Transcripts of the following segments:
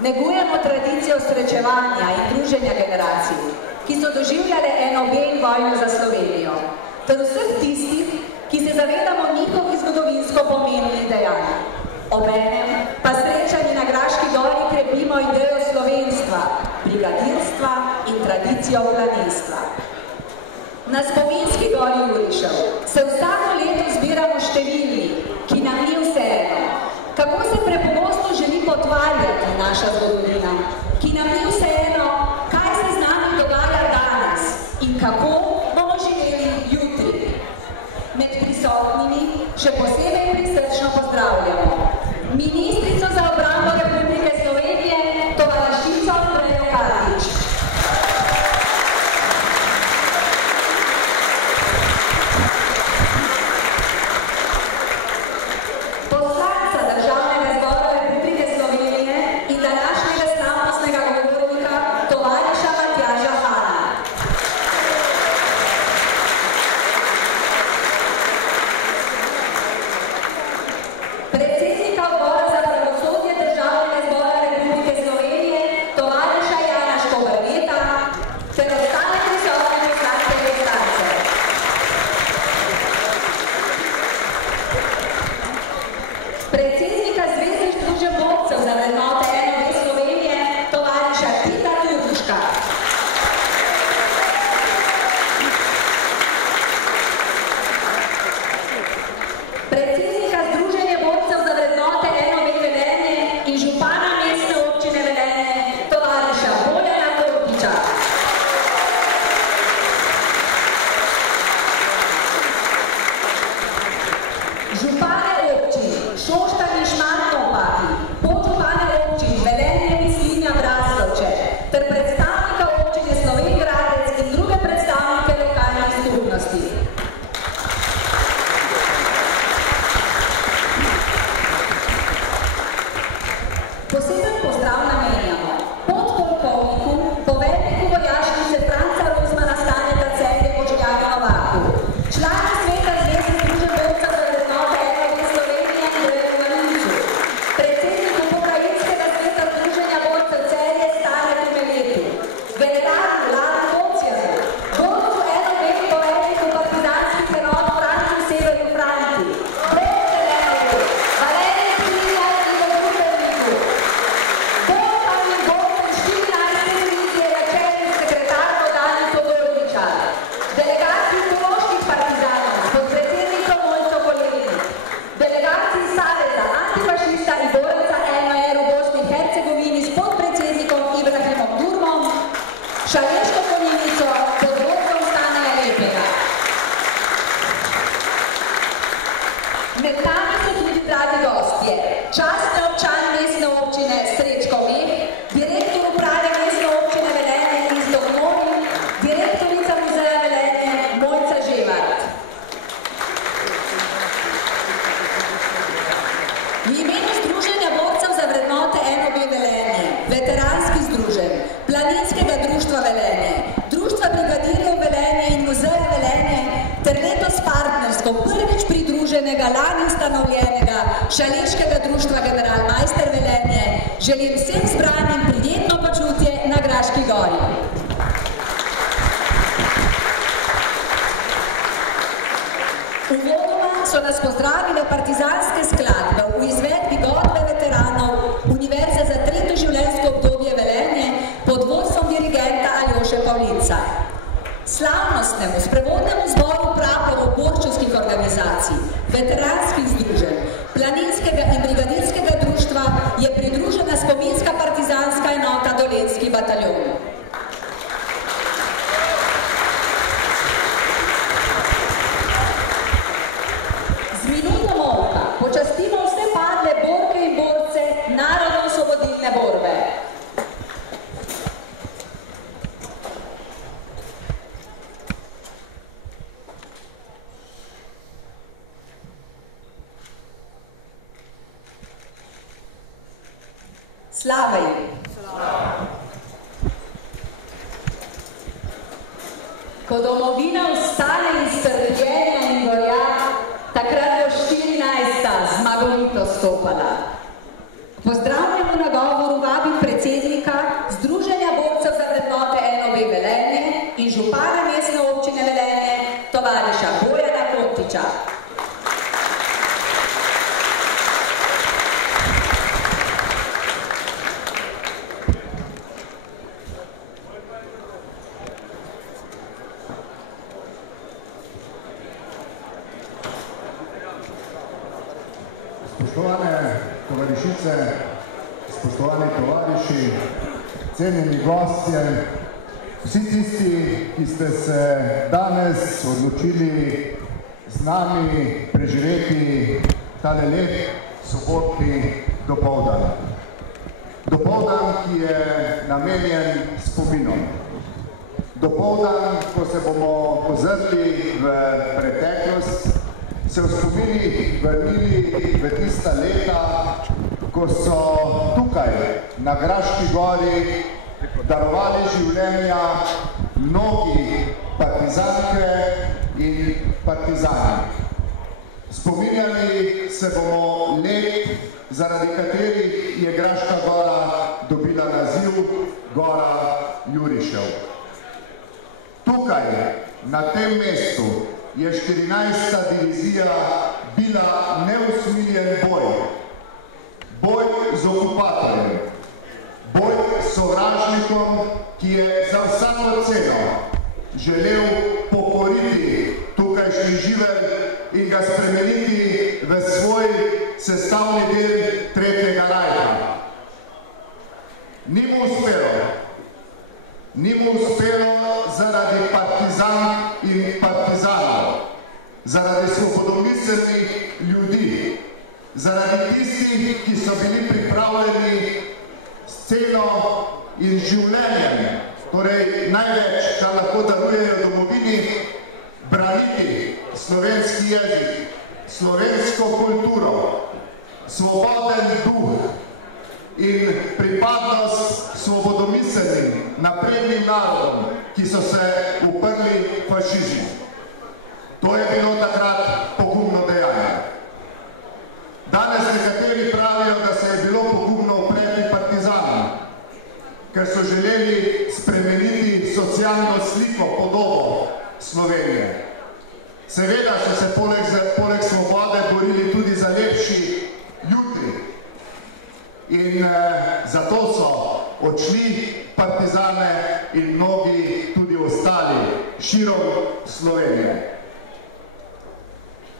Negujemo tradicijo srečevanja in druženja generacij, ki so doživljale NOB in vojno za Slovenijo, ter vseh tistih, ki se zavedamo njihovih zgodovinsko pomembnih dejanj. Obenem pa srečanji na Graški gori krepimo idejo slovenstva, brigadirstva in tradicijo planinstva. Na spominski gori Jurišev se vsako leto zbiramo številni, ki nam ni vseeno, kako se prepogosto želi potvarjati naša zgodovina, ki nam ni vseeno, kaj se z nami dogaja danes in kako bomo živeli jutri. Med prisotnimi še posebej prisrčno pozdravljamo ministrico za obrambo Republike Slovenije, tovarišico Andrejo Katič. Poslanca Državnega zbora Republike Slovenije in današnjega slavnostnega govornika, tovariša Matjaža Hana. Predsednika odbora za pravosodje Državnega zbora Republike Slovenije, tovariša Jana Škobrneta, ter ostale prisotne poslanke in poslance. Predsednika Zveze združenj borcev za vrednote NOB Slovenije, tovariša Tita Turduška. Predsednika Združenja borcev za vrednote NOB Velenje in župana mestne občine Velenje, tovariša Boljana Korpiča. Župane občin Šoštanj in Šmartno-ob-Paki, podžupane občin Velenje in Slinja Braslovče ter predstavnika občine Slovenj Gradec in druge predstavnike lokalnih skupnosti. Poseben pozdrav namenjamo podpolkovniku, poveljniku vojašnice Franca Rozmana Staneta Celje Boštjanu Novaku, članu sveta Zveze združenj borcev za vrednote NOB Slovenije Andreju Valincu, predsedniku pokrajinskega sveta Združenja borcev Celje Stanetu Meletu, generalu Ladu Bocjanu, borcu NOB in poveljniku partizanskih enot Francu Severju Franti, Brezeleneju, Valeriju Križar in Dobrudelniku, borcem in borcem 14. divizije na čelu s sekretarko Dani Todoroviča, delegaciji koroških partizanov pod predsednikom Mojco Kolegin, delegaciji Saveza, antifašista in boreca NOR v Bosni in Hercegovini s podpredsednikom Ibrahimom Durmom, Šaleško konjenico pod vodstvom Staneja Lepega. Med nami so tudi dragi gostje, častni občan mestne občine Srečko Meh, direktor uprave mestne občine Velenje Iztok Mori, direktorica muzeja Velenje Mojca Ževart. V imenu Združenja borcev za vrednote NOB Velenje, veteranskih združenj, Planinskega društva Velenje, Društva brigadirjev Velenje in muzeja Velenje ter letos partnersko prvič pridruženega lani ustanovljenega Šaleškega društva Generalmajster Velenje želim vsem zbranim prijetno počutje na Graški gori. Uvodoma so nas pozdravile partizanske skladbe v izvedbi godbe veteranov Univerze za tretje življenjsko obdobje Velenje pod vodstvom dirigenta Aljoše Pavlinca. Slavnostnemu sprevodnemu zboru praporov borčevskih organizacij, veteranskih združenj, planinskega in brigadirskega društva je pridružena spominska partizanska enota Dolenjski bataljon. Z minuto molka počastimo vse padle borke in borce narodno-osvobodilne borbe. Slava jim! Ko domovina vstane iz trpljenja in gorja, takrat bo 14. zmagovito stopala. Pozdravljamo na govoru vabim predsednika Spoštovane tovarišice, spoštovani tovariši, cenjeni gostje, vsi tisti, ki ste se danes odločili z nami preživeti tale lep sobotni dopoldan. Dopoldan, ki je namenjen spominom. Dopoldan, ko se bomo ozrli v preteklost, se v spominih vrnili v tista leta, ko so tukaj na Graški gori darovali življenja mnogi partizanke in partizani. Spominjali se bomo let, zaradi katerih je Graška gora dobila naziv Gora Jurišev. Tukaj, na tem mestu, je 14. divizija bila neusmiljen boj. Boj z okupatorjem. Boj s sovražnikom, ki je za vsako ceno želel pokoriti tukajšnji živelj in ga spremeniti v svoj sestavni del Tretjega rajha. Ni mu uspelo. Ni mu uspelo zaradi partizank in partizanov, zaradi svobodomiselnih ljudi, zaradi tistih, ki so bili pripravljeni sceno in življenjem, torej največ, kar lahko darujejo domovini, braniti slovenski jezik, slovensko kulturo, svoboden duh in pripadnost svobodomiselnim, naprednim narodom, ki so se uprli fašizmu. To je bilo takrat pogumno dejanje. Danes nekateri pravijo, da se je bilo pogumno upreti partizanom, ker so želeli spremeniti socialno sliko, podobo Slovenije. Seveda so se poleg svobode borili tudi za lepši jutri. In zato so odšli partizane in mnogi tudi ostali širom Slovenije.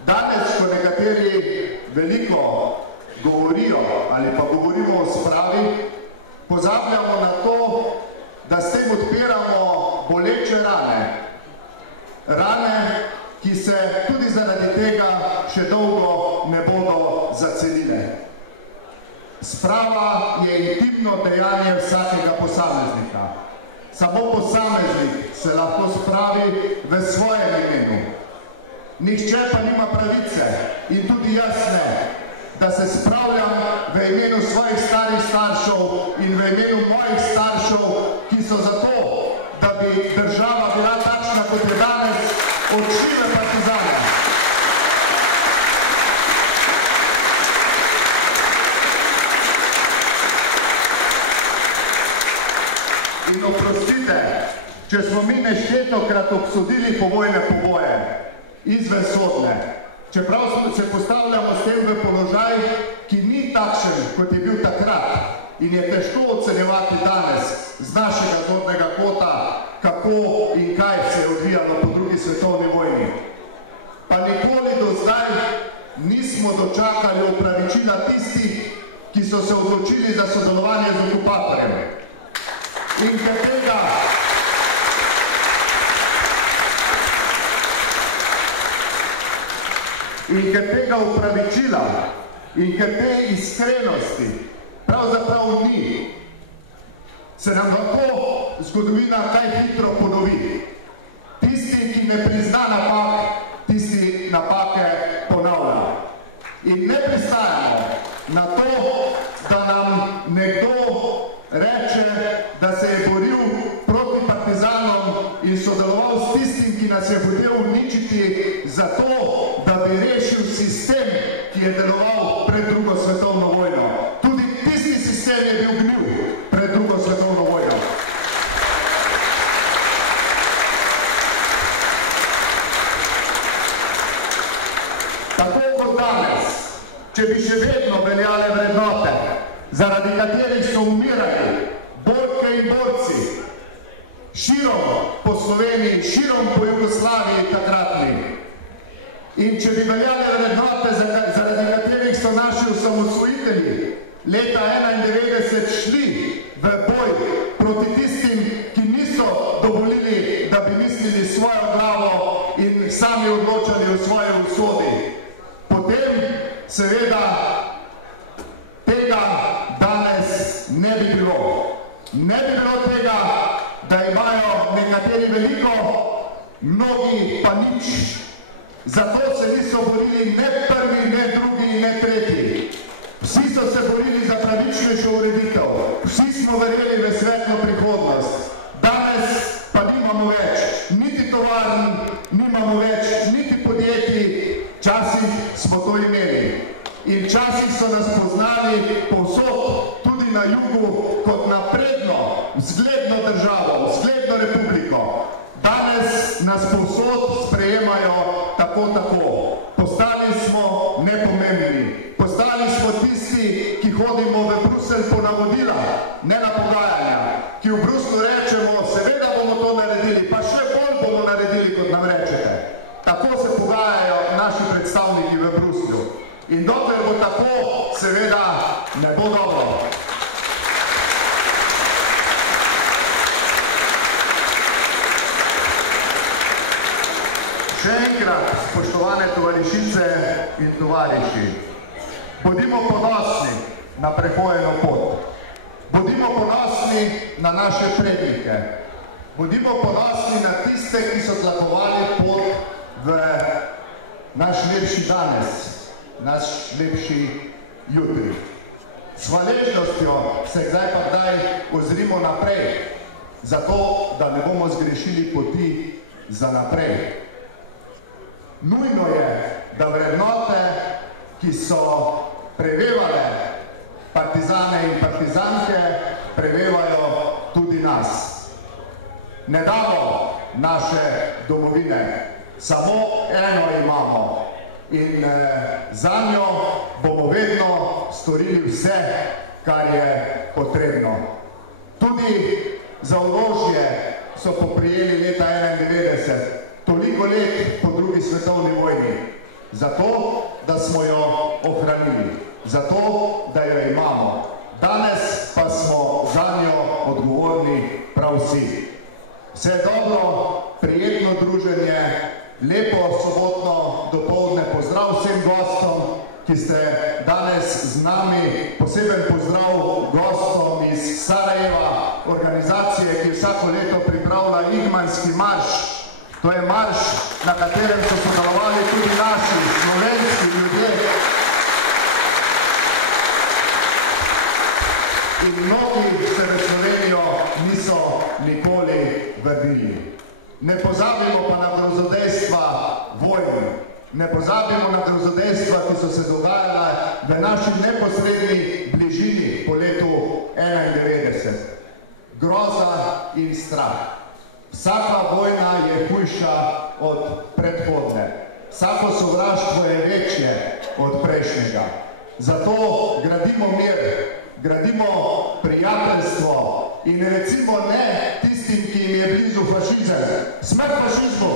Danes, ko nekateri veliko govorijo ali pa govorimo o spravi, pozabljamo na to, da s tem odpiramo boleče rane. Rane, ki se tudi zaradi tega še dolgo ne bodo zacelile. Sprava je intimno dejanje vsakega posameznika. Samo posameznik se lahko spravi v svojem imenu. Nihče pa nima pravice, in tudi jaz ne, da se spravljam v imenu svojih starih staršev in v imenu mojih staršev, ki so zato, da bi država bila takšna, kot je danes, odšli v partizane. In oprostite, če smo mi neštetokrat obsodili povojne poboje, izvensodne, čeprav se postavljamo s tem v položaj, ki ni takšen, kot je bil takrat in je težko ocenjevati danes z našega zornega kota, kako in kaj se je odvijalo po drugi svetovni vojni. Pa nikoli do zdaj nismo dočakali opravičila tistih, ki so se odločili za sodelovanje z okupatorjem. In ker tega opravičila in ker te iskrenosti pravzaprav ni, se nam lahko zgodovina kaj hitro ponovi. Tisti, ki ne prizna napak, tisti napake ponavlja. In ne pristajamo na to, da nam nekdo reče, da se je boril proti partizanom in sodeloval s tistim, ki nas je hotel uničiti zato, da bi rešil sistem, ki je deloval pred drugo svetovno vojno. Tudi tisti sistem je bil gnil pred drugo svetovno vojno. Tako kot danes, če bi še vedno veljale vrednote, zaradi katerih so umirali borke in borci širom po Sloveniji, širom po Jugoslaviji takratni. In če bi veljale vrednote, zaradi katerih so naši leta 91 šli v boj proti tistim, ki niso dovolili, da bi mislili svojo glavo in sami odločali o svoji usodi. Potem seveda tega danes ne bi bilo. Ne bi bilo tega, da imajo nekateri veliko, mnogi pa nič. Zato se niso borili ne prvi, ne drugi, ne tretji. Vsi so se borili za pravičnejšo ureditev. Vsi smo verjeli v svetlo prihodnost. Danes pa nimamo več niti tovarn, nimamo več niti podjetij. Včasih smo to imeli. In včasih so nas poznali povsod, tudi na jugu, kot napredno, vzgledno državo, vzgledno republiko. Danes nas povsod sprejemajo tako. Postali smo nepomembni. Postali smo tisti, ki hodimo v Bruselj po navodila, ne na pogajanja. Ki v Bruslu rečemo, seveda bomo to naredili, pa še bolj bomo naredili, kot nam rečete. Tako se pogajajo naši predstavniki v Bruslju. In dokler bo tako, seveda ne bo dobro. Še enkrat, spoštovane tovarišice in tovariši, bodimo ponosni na prehojeno pot. Bodimo ponosni na naše prednike. Bodimo ponosni na tiste, ki so tlakovali pot v naš lepši danes, naš lepši jutri. S hvaležnostjo se kdaj pa kdaj ozrimo naprej, zato da ne bomo zgrešili poti za naprej. Nujno je, da vrednote, ki so prevevale partizane in partizanke, prevevajo tudi nas. Ne damo naše domovine, samo eno imamo in zanjo bomo vedno storili vse, kar je potrebno. Tudi za orožje so poprijeli leta 91. Toliko let po drugi svetovni vojni, zato, da smo jo ohranili, zato, da jo imamo. Danes pa smo zanjo odgovorni prav vsi. Vse dobro, prijetno druženje, lepo sobotno dopoldne, pozdrav vsem gostom, ki ste danes z nami, poseben pozdrav gostom iz Sarajeva, organizacije, ki vsako leto pripravlja Igmanski marš. To je marš, na katerem so sodelovali tudi naši slovenski ljudje. In mnogi se v Slovenijo niso nikoli vrnili. Ne pozabimo pa na grozodejstva vojn. Ne pozabimo na grozodejstva, ki so se dogajala v naši neposredni bližini po letu 91. Groza in strah. Vsaka vojna je hujša od predhodne. Vsako sovraštvo je večje od prejšnjega. Zato gradimo mir, gradimo prijateljstvo in recimo ne tistim, ki jim je blizu fašizem. Smrt fašizmu!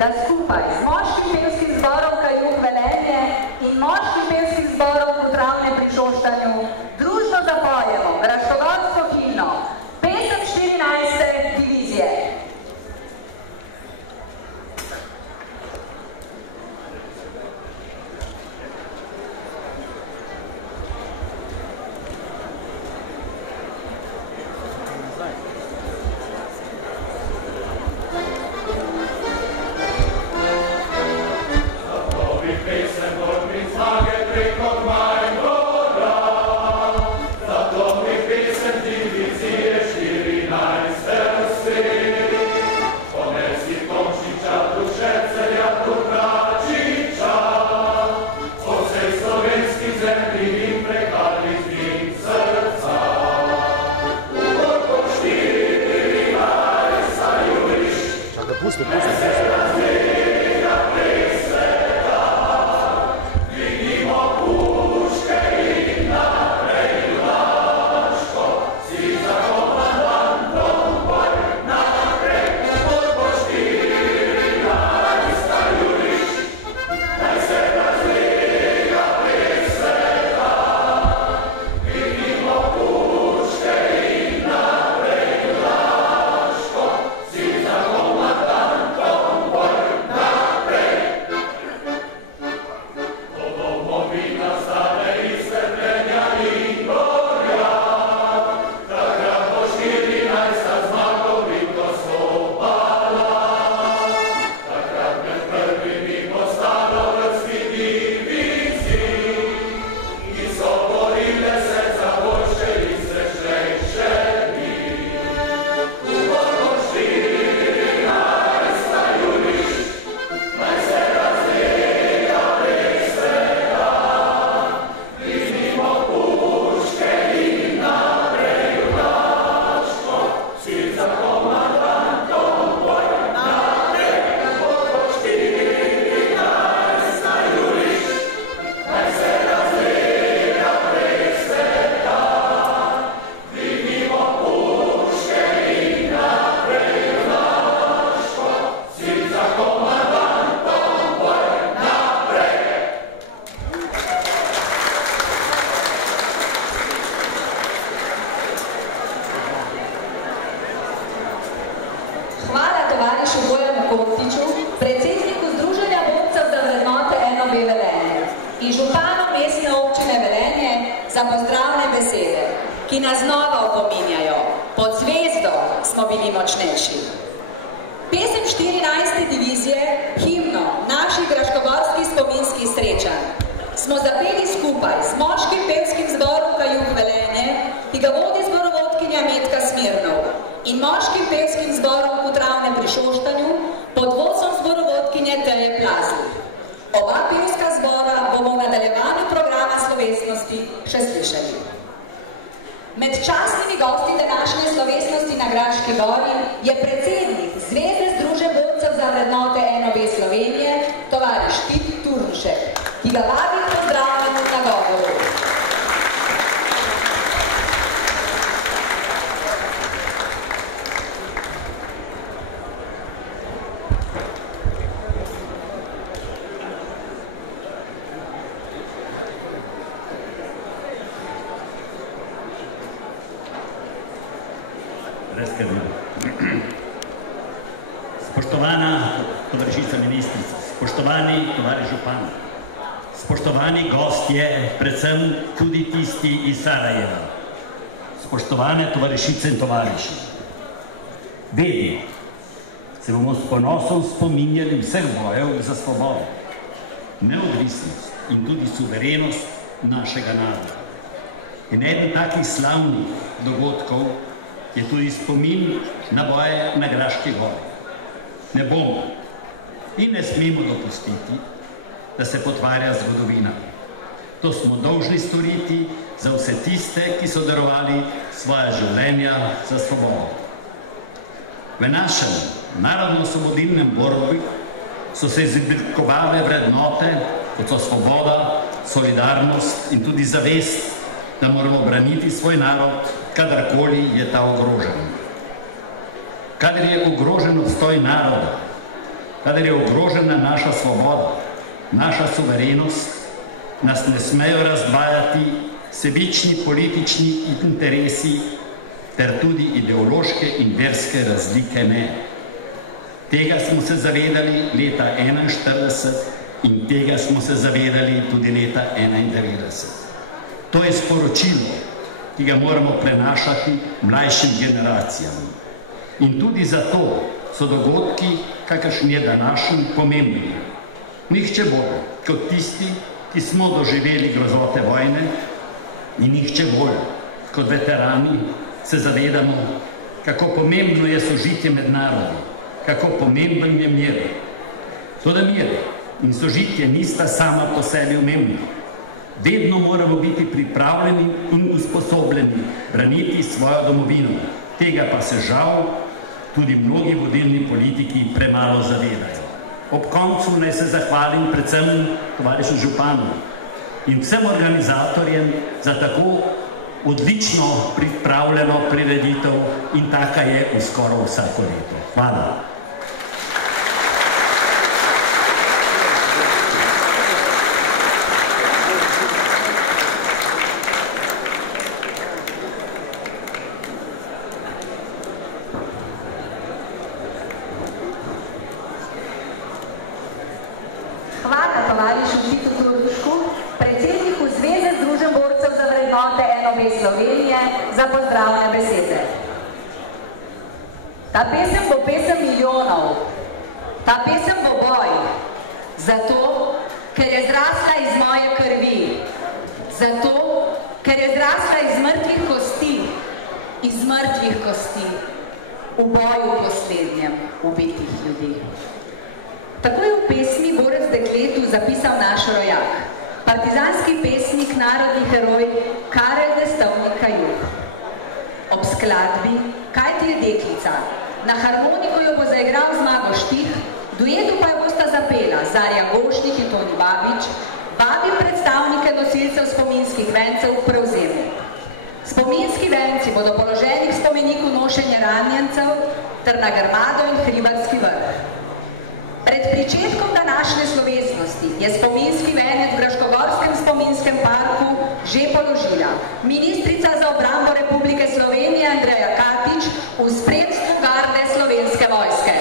Da skupaj z moškim pevskim zborom Kajuk Velenje in moškim pevskim zborom Podravne pri Šoštanju družno zapojemo graščovodsko himno pesem 14. divizije. predsedniku Združenja borcev za vrednote NOB Velenje in županu mestne občine Velenje za pozdravne besede, ki nas znova opominjajo, pod zvezdo smo bili močnejši. Pesem 14. divizije, himno naših graškogorskih spominskih srečanj, smo zapeli skupaj s moškim pevskim zborom Kajuh Velenje, ki ga vodi zborovodkinja Metka Smirnov, in moškim pevskim zborom Kutravne pri Šoštanju pod vodstvom zborovodkinje Teje Plazli. Oba pevska zbora bomo v nadaljevanju programa slovesnosti še slišali. Med častnimi gosti današnje slovesnosti na Graški gori je predsednik Zveze Združenj borcev za vrednote NOB Slovenije, tovariš Tip Turnšek, ki ga vabim pozdravljati na govoru. Spoštovana tovarišica ministrica, spoštovani tovariš župan, spoštovani gostje, predvsem tudi tisti iz Sarajeva, spoštovane tovarišice in tovariši. Vedno se bomo s ponosom spominjali vseh bojev za svobodo, neodvisnost in tudi suverenost našega naroda. In eden takih slavnih dogodkov je tudi spomin na boje na Graški gori. Ne bomo in ne smemo dopustiti, da se potvarja zgodovina. To smo dolžni storiti za vse tiste, ki so darovali svoja življenja za svobodo. V našem narodno-osvobodilnem borbi so se izoblikovale vrednote, kot so svoboda, solidarnost in tudi zavest, da moramo braniti svoj narod, kadarkoli je ta ogrožen. Kadar je ogrožen obstoj naroda, kadar je ogrožena naša svoboda, naša suverenost, nas ne smejo razdvajati sebični politični interesi ter tudi ideološke in verske razlike ne. Tega smo se zavedali leta 1941 in tega smo se zavedali tudi leta 1991. To je sporočilo, ki ga moramo prenašati mlajšim generacijam. In tudi zato so dogodki, kakršni je današnji, pomembni. Nihče bolj kot tisti, ki smo doživeli grozote vojne, in nihče bolj kot veterani se zavedamo, kako pomembno je sožitje med narodi, kako pomemben je mir. Toda mir in sožitje nista sama po sebi umevna. Vedno moramo biti pripravljeni in usposobljeni braniti svojo domovino. Tega pa se žal tudi mnogi vodilni politiki premalo zavedajo. Ob koncu naj se zahvalim predvsem tovarišu županu in vsem organizatorjem za tako odlično pripravljeno prireditev in taka je v skoraj vsako leto. Hvala. Za pozdravne besede. Ta pesem bo pesem milijonov, ta pesem bo boj, zato, ker je zrasla iz moje krvi, zato, ker je zrasla iz mrtvih kosti, v boju poslednjem ubitih ljudi. Tako je v pesmi Borec dekletu zapisal naš rojak, partizanski pesnik, narodni heroj Karel Destovnik Kajuh. Ob skladbi Kaj ti je deklica? Na harmoniko jo bo zaigral Zmago Štih, duetu pa jo bosta zapela Zarja Gošnik in Toni Babič, vabi predstavnike nosilcev spominskih vencev v prevzemu. Spominski venci bodo položeni v spomeniku nošenja ranjencev ter na Grmado in Hribarski vrh. Pred pričetkom današnje slovesnosti je spominski venec v Graškogorskem spominskem parku že položila ministrica za obrambo Republike Slovenije Andreja Katič v spremstvu garde Slovenske vojske.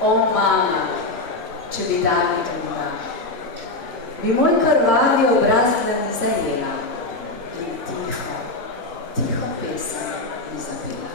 O mama, če bi dali bila, bi moj krvavi obraz dlani zajela in tiho pesem mi zapela.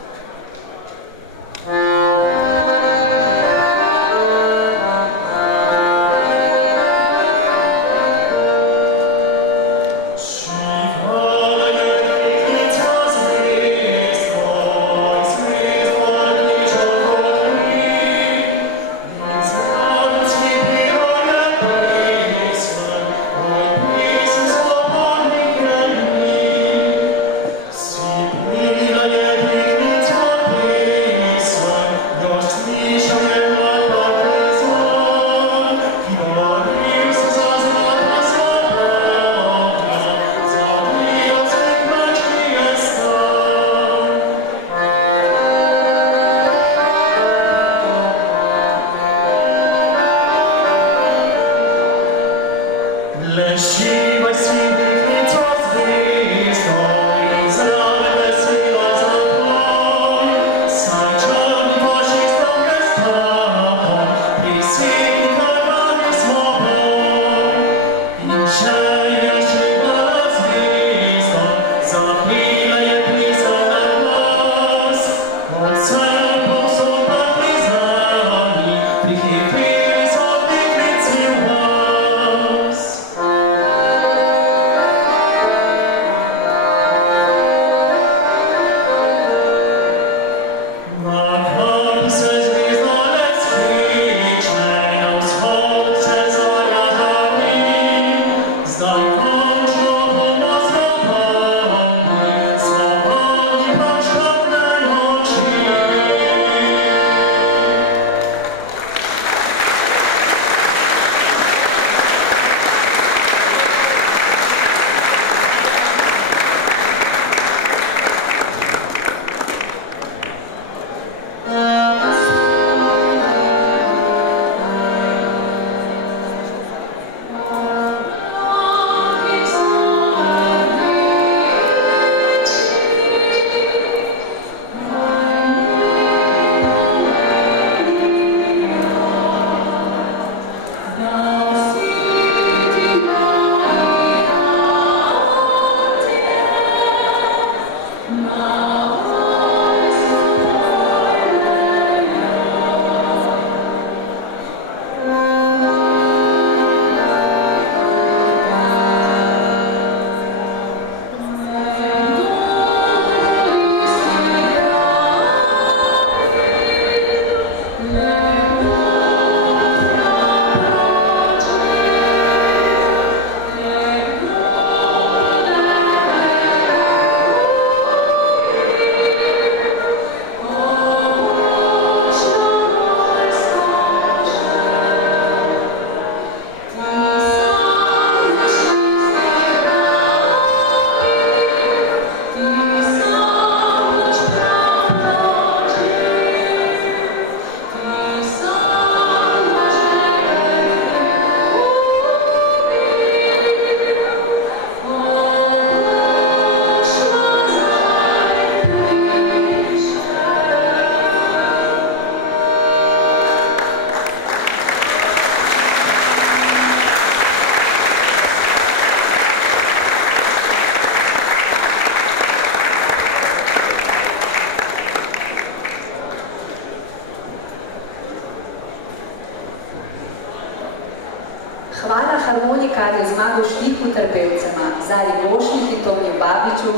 Hvala harmonikarju Zmagu Štihu Trpevcema, Zari Gošnik in Toniju Babiču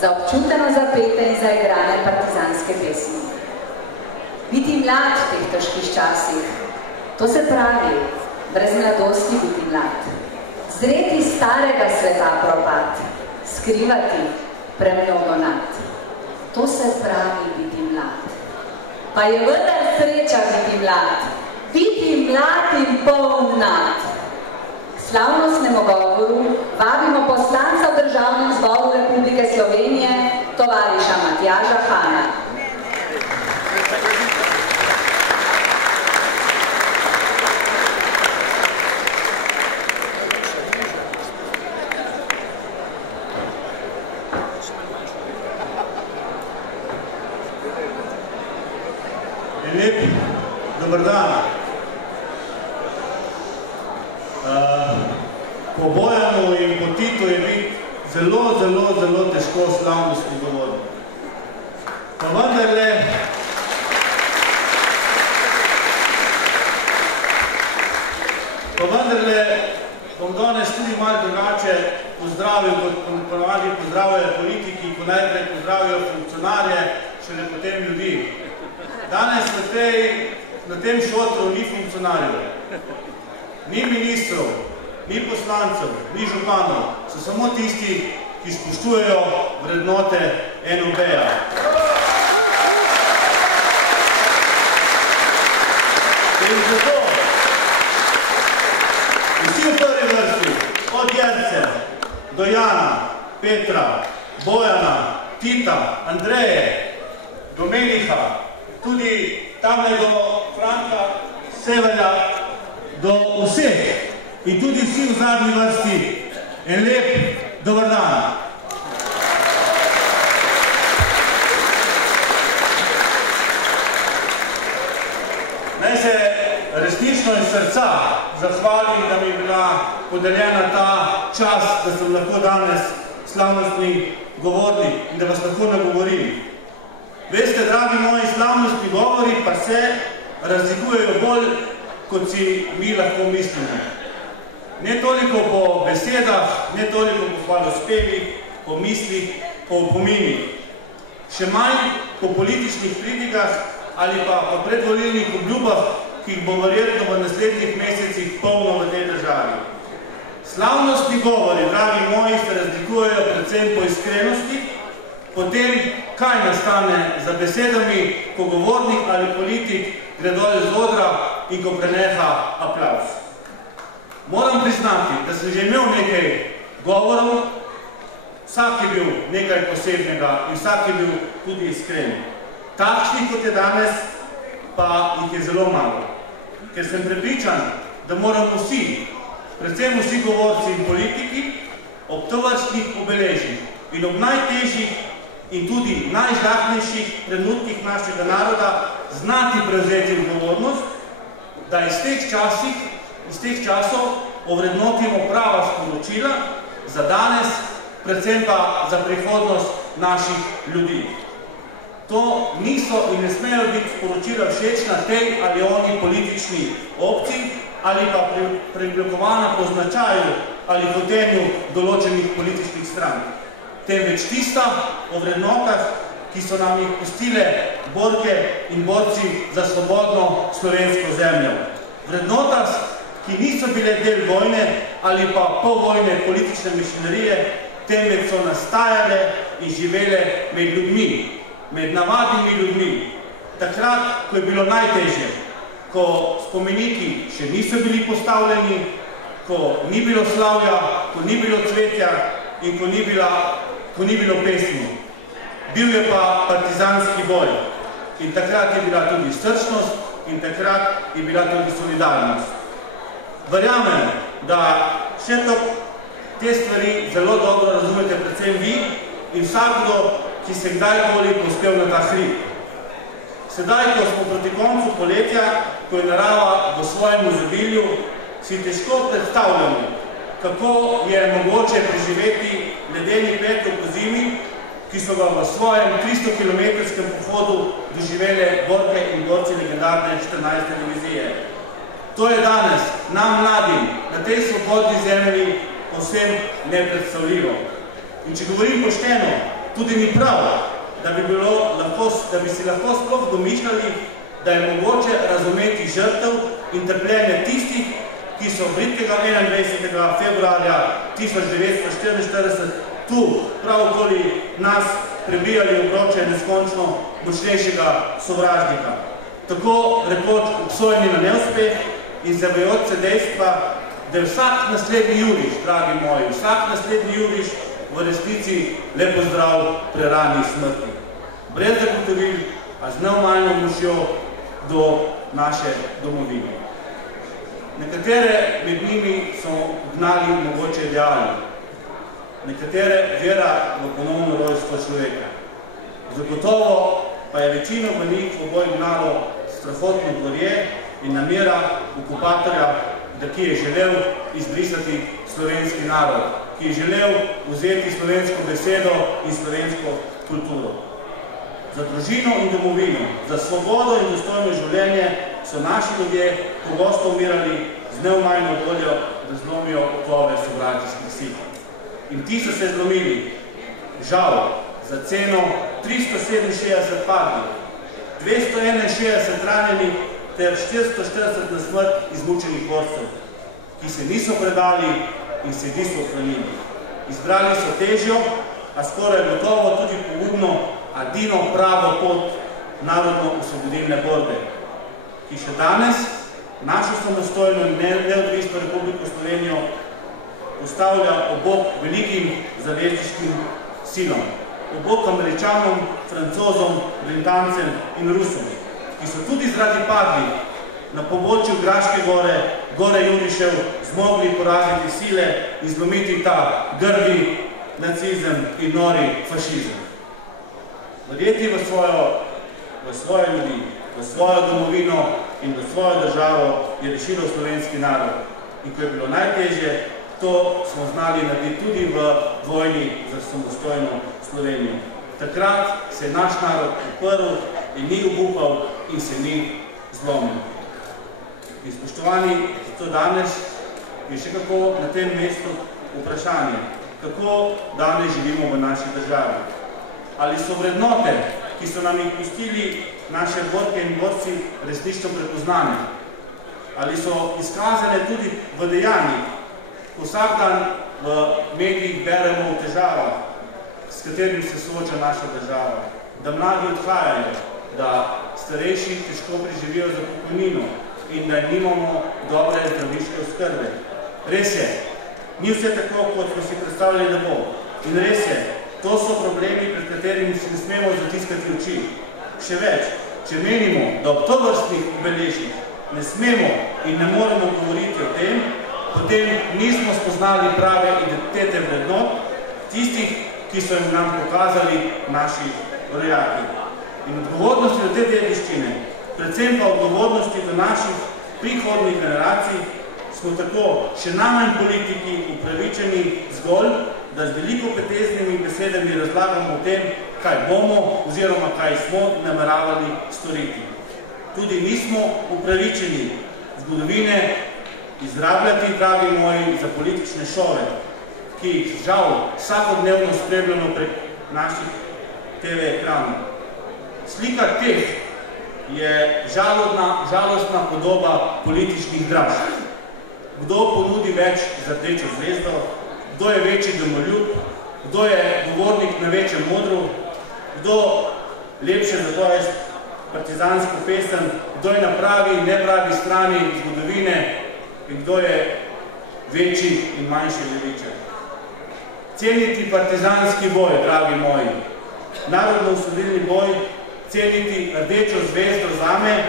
za občuteno zapete in zaigrane partizanske pesmi. Biti mlad v teh težkih časih, to se pravi, brez mladosti biti mlad. Zreti starega sveta propad, skrivati premnogo nad. To se pravi biti mlad. Pa je vendar sreča biti mlad. Biti mlad in poln nad. K slavnostnemu govoru vabimo poslanca v Državnem zboru Republike Slovenije, tovariša Matjaža Hana. Lep Dobar dan. Po Bojanu in po Titu je biti zelo težko slavnostni govornik. Pa vendarle bom danes tudi malo drugače pozdravil, kot ponavadi pozdravljajo politiki, ko najprej pozdravijo funkcionarje, šele potem ljudi. Danes na tem šotru ni funkcionarjev, ni ministrov, ni poslancev, ni županov, so samo tisti, ki spoštujejo vrednote NOB-ja. In zato vsi v prvi vrsti, od Jerce do Jana, Petra, Bojana, Tita, Andreje, do Meliha, tudi tamle do Franka, Severja, do vseh in tudi vsi v zadnji vrsti en lep dober dan. Naj se resnično iz srca zahvalim, da mi je bila podeljena ta čas, da sem lahko danes slavnostni govornik in da vas lahko nagovorim. Veste, dragi moji, slavnostni govori pa se razlikujejo bolj, kot si mi lahko mislimo. Ne toliko po besedah, ne toliko po hvalospevih, po mislih, po opominih. Še manj po političnih kritikah ali pa po predvolilnih obljubah, ki jih bo verjetno v naslednjih mesecih polno v tej državi. Slavnostni govori, dragi moji, se razlikujejo predvsem po iskrenosti, po tem, kaj nastane za besedami, ko govornik ali politik gre dol z odra in ko preneha aplavz. Moram priznati, da sem že imel nekaj govorov, vsak je bil nekaj posebnega in vsak je bil tudi iskren. Takšnih, kot je danes, pa jih je zelo malo. Ker sem prepričan, da moramo vsi, predvsem vsi govorci in politiki, ob tovrstnih obeležjih in ob najtežjih in tudi najžlahtnejših trenutkih našega naroda znati prevzeti odgovornost, da iz teh časov ovrednotimo prava sporočila za danes, predvsem pa za prihodnost naših ljudi. To niso in ne smejo biti sporočila všečna tej ali oni politični opciji ali pa preoblikovana po značaju ali hotenju določenih političnih strank. Temveč tista o vrednotah, ki so nam jih pustile borke in borci za svobodno slovensko zemljo. Vrednotah, ki niso bile del vojne ali pa povojne politične mašinerije, temveč so nastajale in živele med ljudmi, med navadnimi ljudmi. Takrat, ko je bilo najtežje, ko spomeniki še niso bili postavljeni, ko ni bilo slavja, ko ni bilo cvetja in ko ni bilo pesmi. Bil je pa partizanski boj in takrat je bila tudi srčnost in takrat je bila tudi solidarnost. Verjamem, da še te stvari zelo dobro razumete predvsem vi in vsakdo, ki se kdajkoli pospel na ta hrib. Sedaj, ko smo proti koncu poletja, ko je narava v svojem izobilju, si težko predstavljamo, kako je mogoče preživeti ledeni petek po zimi, ki so ga v svojem 300-kilometrskem pohodu doživele borke in borci legendarne 14. divizije. To je danes nam mladim na tej svobodni zemlji povsem nepredstavljivo. In če govorim pošteno, tudi ni prav, da bi si lahko sploh domišljali, da je mogoče razumeti žrtev in trpljenje tistih, ki so britkega 21. februarja 1944 tu, prav okoli nas, prebijali obroče neskončno močnejšega sovražnika. Tako rekoč obsojeni na neuspeh in zavajajoč se dejstva, da je vsak naslednji juriš, dragi moji, vsak naslednji juriš v resnici lep pozdrav prerani smrti. Brez zagotovil, a z neomajno močjo do naše domovine. Nekatere med njimi so gnali mogoče ideali, nekatere vera v ponovno rojstvo človeka. Zagotovo pa je večino v njih oboj gnalo strahotno gorje in namera okupatorja, ki je želel izbrisati slovenski narod, ki je želel vzeti slovensko besedo in slovensko kulturo. Za družino in domovino, za svobodo in dostojno življenje so naši ljudje pogosto umirali z neomajno voljo, da zlomijo okove sovražniških sil. In ti so se zlomili, žal, za ceno 367 padlih, 261 ranjenih ter 440 na smrt izmučenih borcev, ki se niso predali in se niso ohranili. Izbrali so težjo, a skoraj gotovo tudi pogubno, edino pravo pot narodno-osvobodilne borbe, ki še danes našo samostojno in neodvisno Republiko Slovenijo postavlja ob bok velikim zavezniškim silom, ob bok Američanom, Francozom, Britancem in Rusom, ki so tudi zaradi padli na pobočju Graške gore, gore Jurišev, zmogli poraziti sile in zlomiti ta grdi nacizem in nori fašizem. Verjeti v svoje ljudi, v svojo domovino in v svojo državo je rešilo slovenski narod. In ko je bilo najtežje, to smo znali narediti tudi v vojni za samostojno Slovenijo. Takrat se je naš narod uprl in ni obupal in se ni zlomil. In spoštovani, zato danes je še kako na tem mestu vprašanje, kako danes živimo v naši državi. Ali so vrednote, ki so nam jih pustili naše borke in borci, resnično prepoznane? Ali so izkazane tudi v dejanjih, ko vsak dan v medijih beremo o težavah, s katerim se sooča naša država, da mladi odhajajo, da starejši težko preživijo za pokojnino in da nimamo dobre zdravniške oskrbe. Res je, ni vse tako, kot smo si predstavljali, da bo. In res je, to so problemi, pred katerimi si ne smemo zatiskati oči. Še več, če menimo, da ob tovrstnih obeležjih ne smemo in ne moremo govoriti o tem, potem nismo spoznali prave identitete vrednot, tistih, ki so jim nam pokazali naši rojaki. In odgovornosti do te dediščine, predvsem pa odgovornosti do naših prihodnjih generacij, smo tako še najmanj politiki upravičeni zgolj, da z veliko peteznimi besedami razlagamo o tem, kaj bomo oziroma kaj smo nameravali storiti. Tudi nismo upravičeni zgodovine izrabljati, dragi moji, za politične šove, ki jih žal vsakodnevno spremljamo prek naših TV ekranov. Slika teh je žalostna podoba političnih draž. Kdo ponudi več za rdečo zvezdo, kdo je večji domoljub, kdo je govornik na večjem modru, kdo lepše zapoje partizansko pesem, kdo je na pravi in nepravi strani zgodovine in kdo je večji in manjši levičar. Ceniti partizanski boj, dragi moji, narodno-osvobodilni boj, ceniti rdečo zvezdo zame,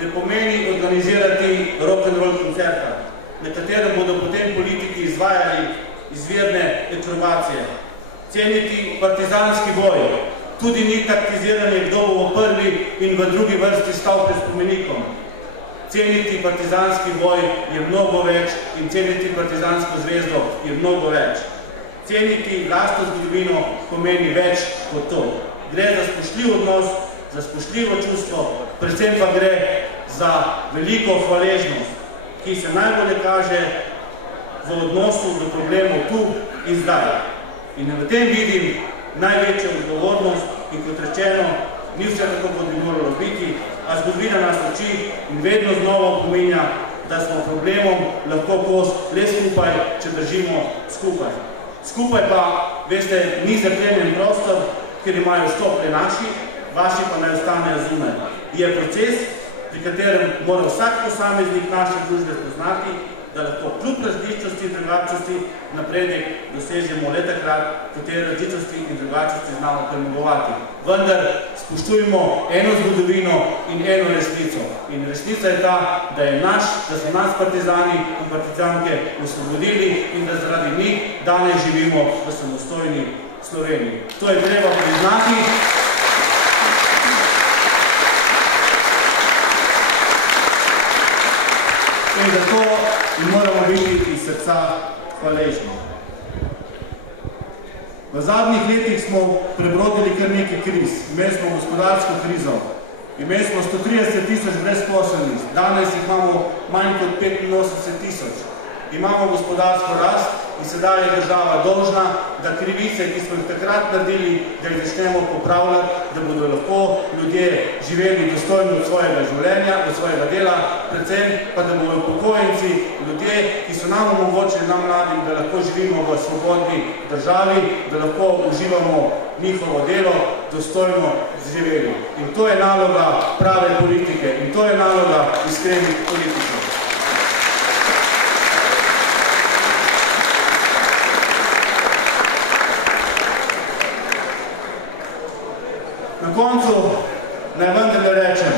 ne pomeni organizirati rock'n'roll koncerta, na katerem bodo potem politiki izvajali izvirne akrobacije. Ceniti partizanski boj tudi ni taktiziranje, kdo bo v prvi in v drugi vrsti stal pred spomenikom. Ceniti partizanski boj je mnogo več in ceniti partizansko zvezdo je mnogo več. Ceniti lastno zgodovino pomeni več kot to. Gre za spoštljiv odnos, za spoštljivo čustvo, predvsem pa gre za veliko hvaležnost, ki se najbolje kaže v odnosu do problemov tu in zdaj. In v tem vidim največjo odgovornost in kot rečeno, ni vse tako, kot bi moralo biti, a zgodovina nas uči in vedno znova opominja, da smo problemom lahko kos le skupaj, če držimo skupaj. Skupaj pa, veste, ni zaklenjen prostor, ker imajo vstople naši, vaši pa naj ostanejo zunaj. Je proces, pri katerem mora vsak posameznik naše družbe poznati, da lahko kljub različnosti in drugačnosti napredek dosežemo le takrat, ko te različnosti in drugačnosti znamo premagovati. Vendar spoštujmo eno zgodovino in eno resnico. In resnica je ta, da so nas partizani in partizanke osvobodili in da zaradi njih danes živimo v samostojni Sloveniji. To je treba priznati. in zato moramo biti iz srca hvaležni. V zadnjih letih smo prebrodili kar nekaj kriz. Imeli smo gospodarsko krizo, imeli smo 130 tisoč brezposelnih, danes jih imamo manj kot 85 tisoč. Imamo gospodarsko rast in sedaj je država dolžna, da krivice, ki smo jih takrat naredili, da jih začnemo popravljati, da bodo lahko ljudje živeli dostojno od svojega življenja, od svojega dela, predvsem pa da bodo upokojenci, ljudje, ki so nam omogočili, nam mladim, da lahko živimo v svobodni državi, da lahko uživamo njihovo delo, dostojno živeli. In to je naloga prave politike in to je naloga iskrenih politikov. Na koncu naj vendarle rečem,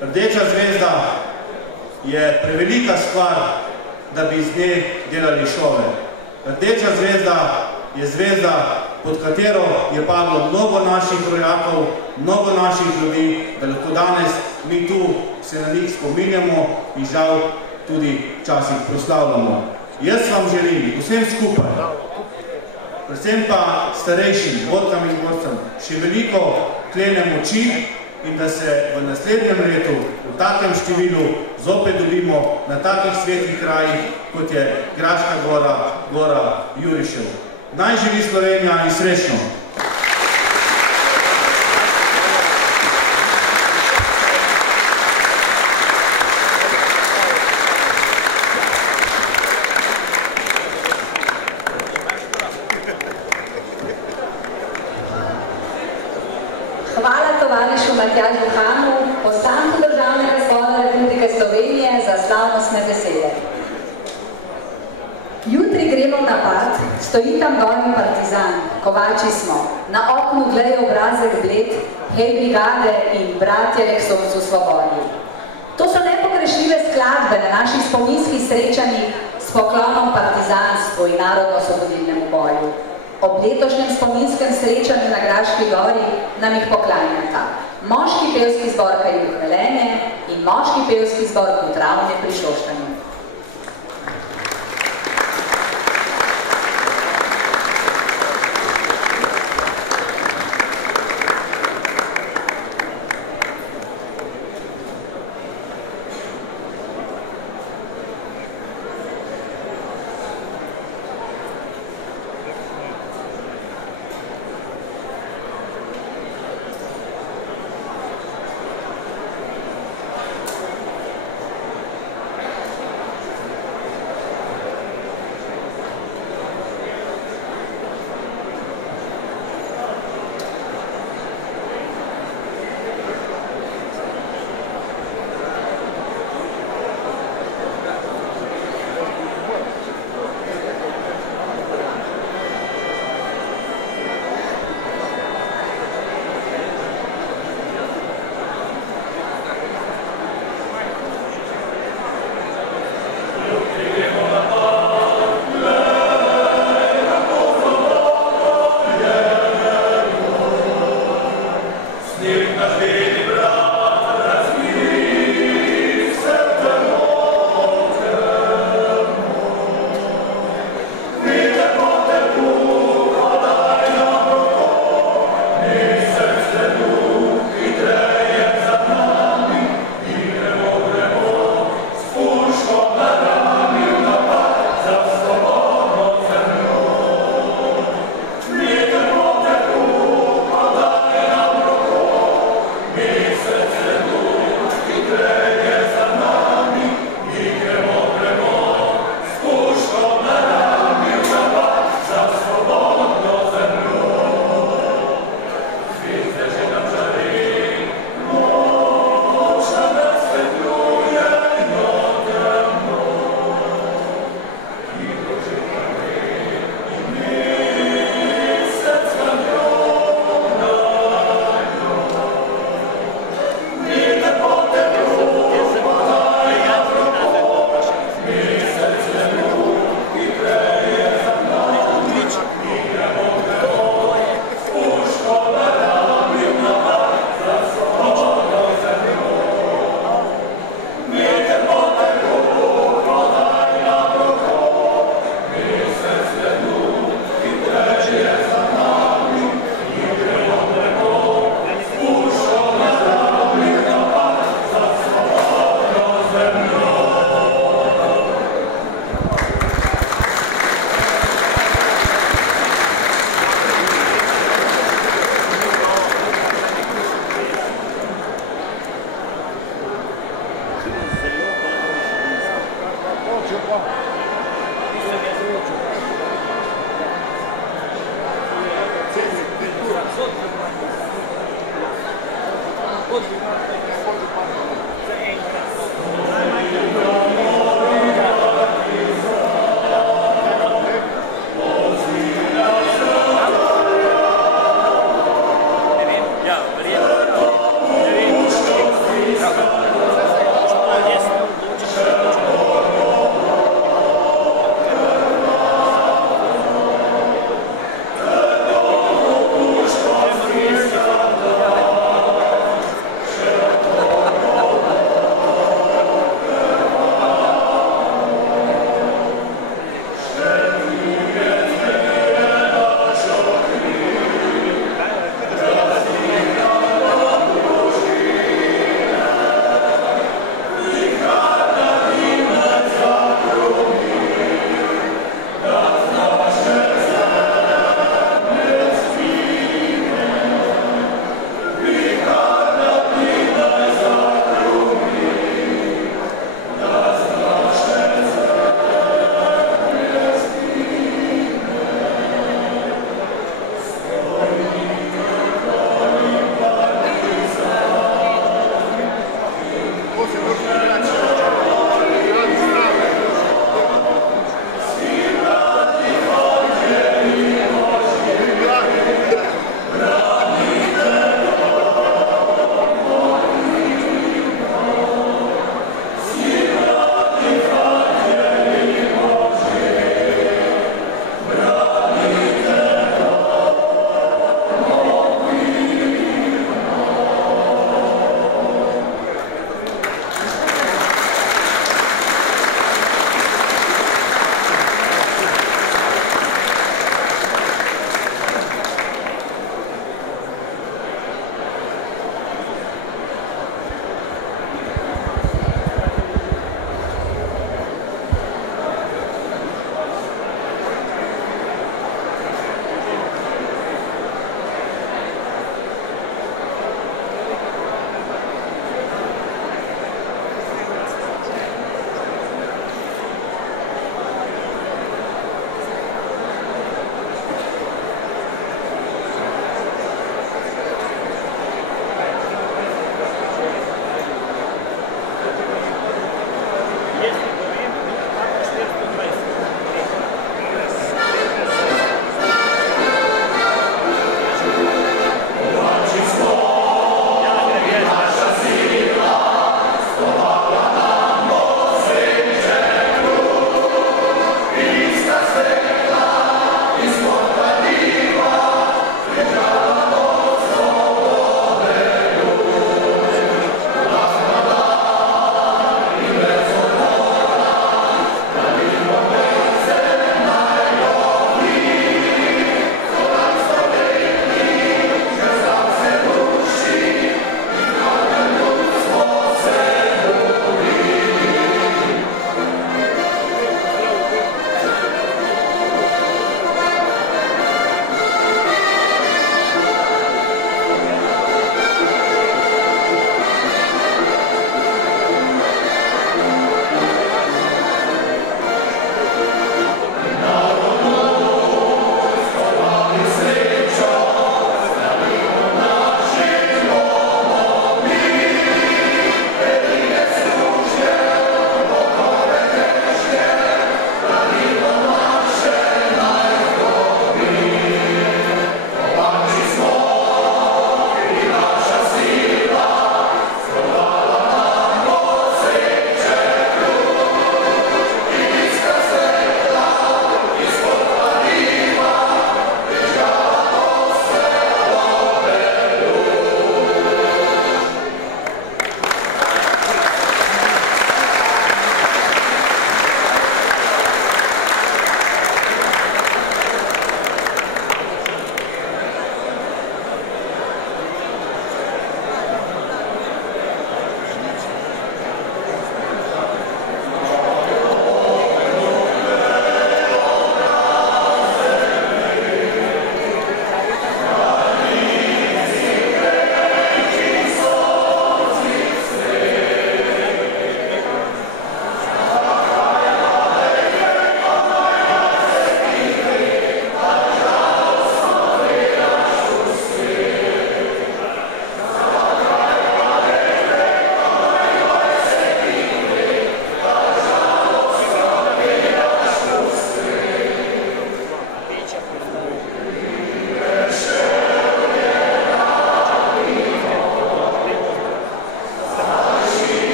rdeča zvezda je prevelika stvar, da bi iz nje delali šove. Rdeča zvezda je zvezda, pod katero je padlo mnogo naših rojakov, mnogo naših ljudi, da lahko danes mi tu se na njih spominjamo in žal tudi včasih proslavljamo. Jaz vam želim vsem skupaj, predvsem pa starejšim, vodkam in borcem, še veliko klene moči in da se v naslednjem letu v takem številu zopet dobimo na takih svetih krajih, kot je Graška gora, gora Jurišev. Naj živi Slovenija in srečno! Hvala tovarišu Matjažu Hanu, poslancu Državnega zbora Republike Slovenije za slavnostne besede. Jutri gremo v napad, stoji tam gornji partizan, kovači smo, na oknu gleje obrazek bled, hej brigade in bratje k soncu svobodi. To so nepogrešljive skladbe na naših spominskih srečanjih s poklonom partizanstvu in narodno-osvobodilnemu boju. Ob letošnjem spominskem srečanju na Graški gori nam jih poklanjata moški pevski zbor Kajih Velenje in moški pevski zbor Kutravne pri Šoštanju. Yeah.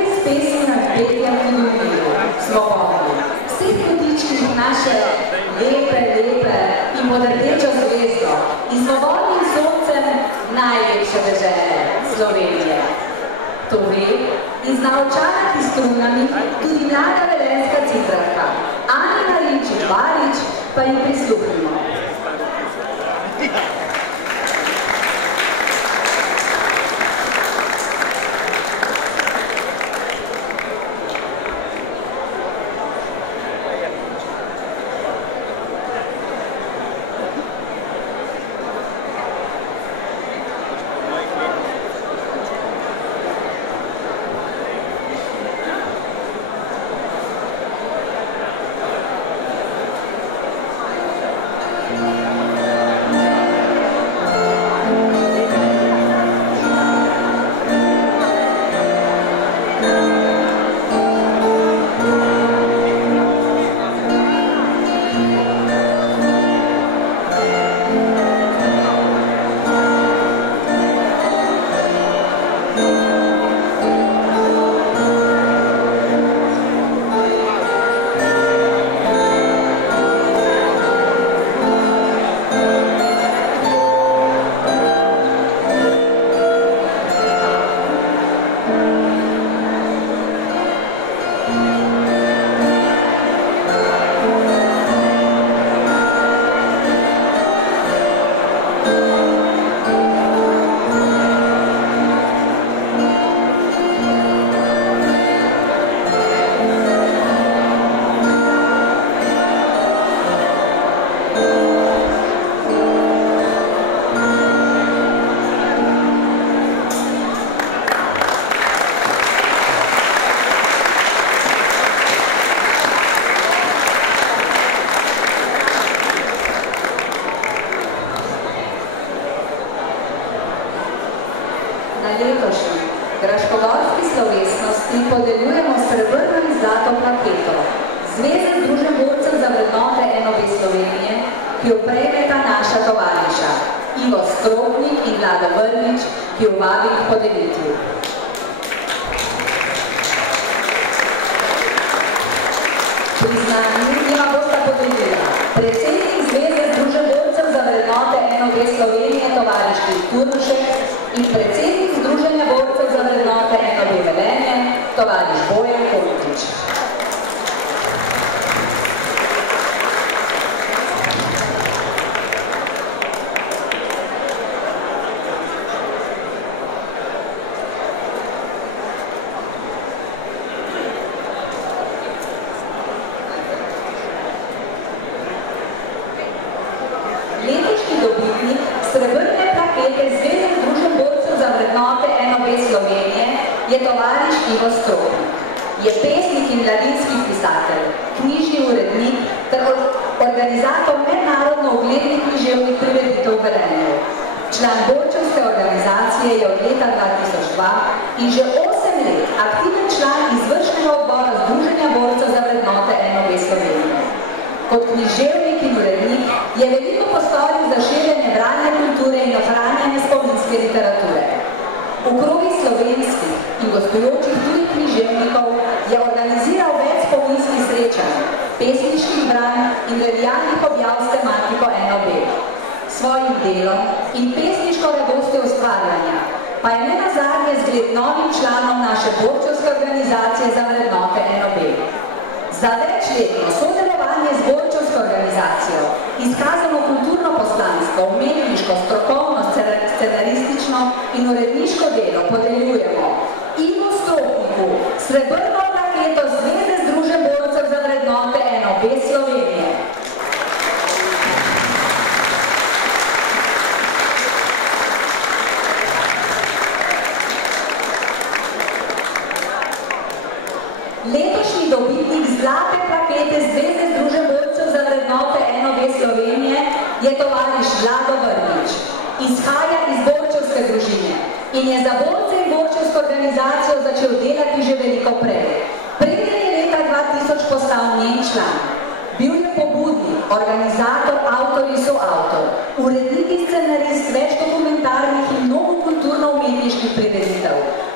Naprej s pesmi nad petjem in umiru, svobodni, vseh kotičkih naše lepe in pod rdečo zvezdo in svobodnim soncem najlepše dežele Slovenije. To ve in zna očarati strunami tudi mlada velenska cifravka, Ani Marinčič-Barič, pa jim prisluhnimo.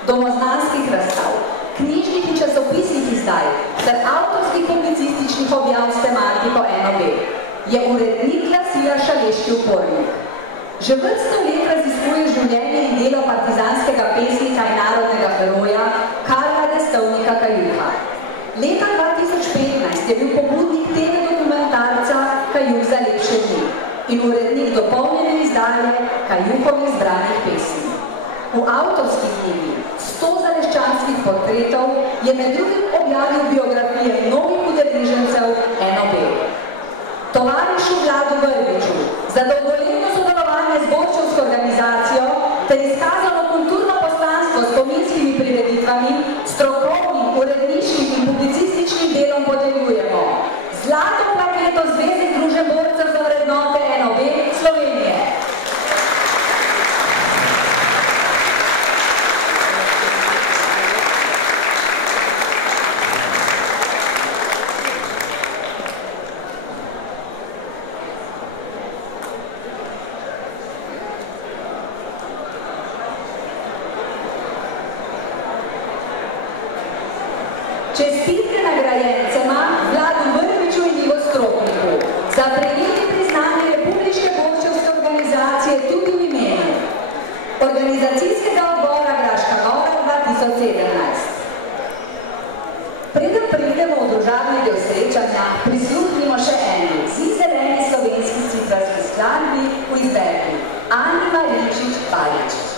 domoznanskih razstav, knjižnic knjižnih in časopisnih izdaj ter avtorskih publicističnih objav s tematiko NOB je urednik glasila Šaleški upornik. Že vrsto let raziskuje življenje in delo partizanskega pesnika in narodnega heroja Karla Destovnika Kajuha. Leta 2015 je bil pobudnik tega dokumentarca Kajuh za lepše dni in urednik dopolnjene izdaje Kajuhovih zbranih pesmi. V avtorski knjigi 100 zaleščanskih portretov je med drugim objavil biografije mnogih udeležencev NOB. Tovarišu Vladu Vrbiču za dolgoletno sodelovanje z borčevsko organizacijo ter izkazano kulturno poslanstvo s spominskimi prireditvami, strokovnim, uredniškim in publicističnim delom podeljujemo zlato plaketo Zveze združenj borcev za vrednote NOB Slovenije. Čestitke nagrajencema Vladu Vrbiču in Ivo Stropniku za prejetje priznanje Republiške borčevske organizacije tudi v imenu Organizacijskega odbora Graška Gora 2017. Preden pridemo v družabni del srečanja, prisluhnimo še eni zeleni slovenski ciprarski skladbi v izvedbi Ani Marinčič-Palič.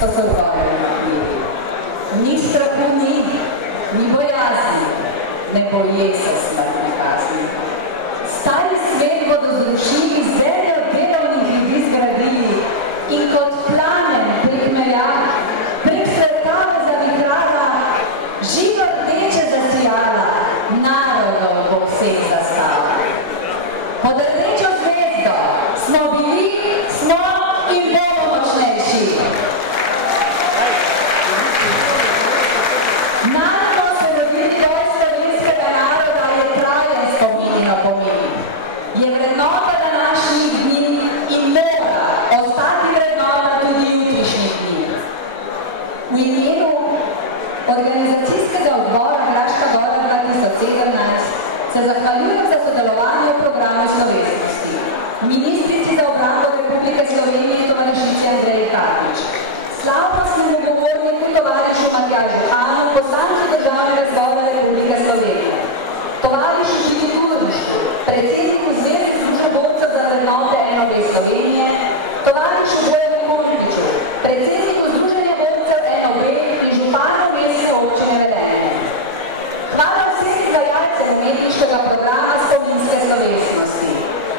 so se odgovorili napili. Ni strahu, ni bojazni, ne boje se smrtne kazni. Stari svet bodo zrušili, zemljo delovnih ljudi zgradili in kot plamen prek meja, prek svetave zavihrala, živo rdeče zasijala, narodov bo vseh zastava. Pod rdečo zvezdo smo bili, smo in bomo močnejši. Narodno se rodili doj slovenskega naroda je trajen spomin in opomin. Je vrednota današnjih dni in mora ostati vrednota tudi jutrišnjih dni. V imenu organizacijskega odbora Graška Gora 2017 se zahvaljujem za sodelovanje v programu slovesnosti. Ministrici za obrambo Republike Slovenije tovarišici Andreji Katič, slavnostnemu govorniku tovarišu Matjažu Hanu, poslancu Državnega zbora Republike Slovenije, tovarišu Živi Turnišku, predsedniku Zveze družboborcev za vrednote NOB Slovenije, tovarišu Bojanu Kontiču, predsedniku Združenja borcev NOB in županu mestne občine Velenje. Hvala vsem izvajalcem umetniškega programa spominske slovesnosti.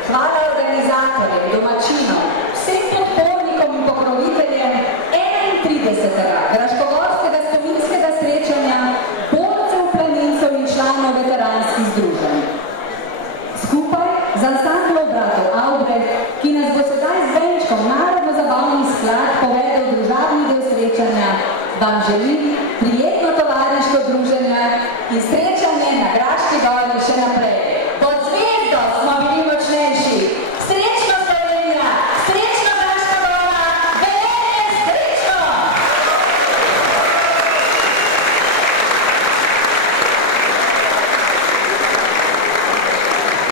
Hvala organizatorjem, domačinom, vsem podpornikom in pokroviteljem 31. Graškogorskega spominskega srečanja borcev, planincev in članov veteranskih združenj. Skupaj z ansamblom bratov Albrecht, ki nas bo sedaj z venčkom narodno-zabavni sklad povedal družabni del srečanja, vam želim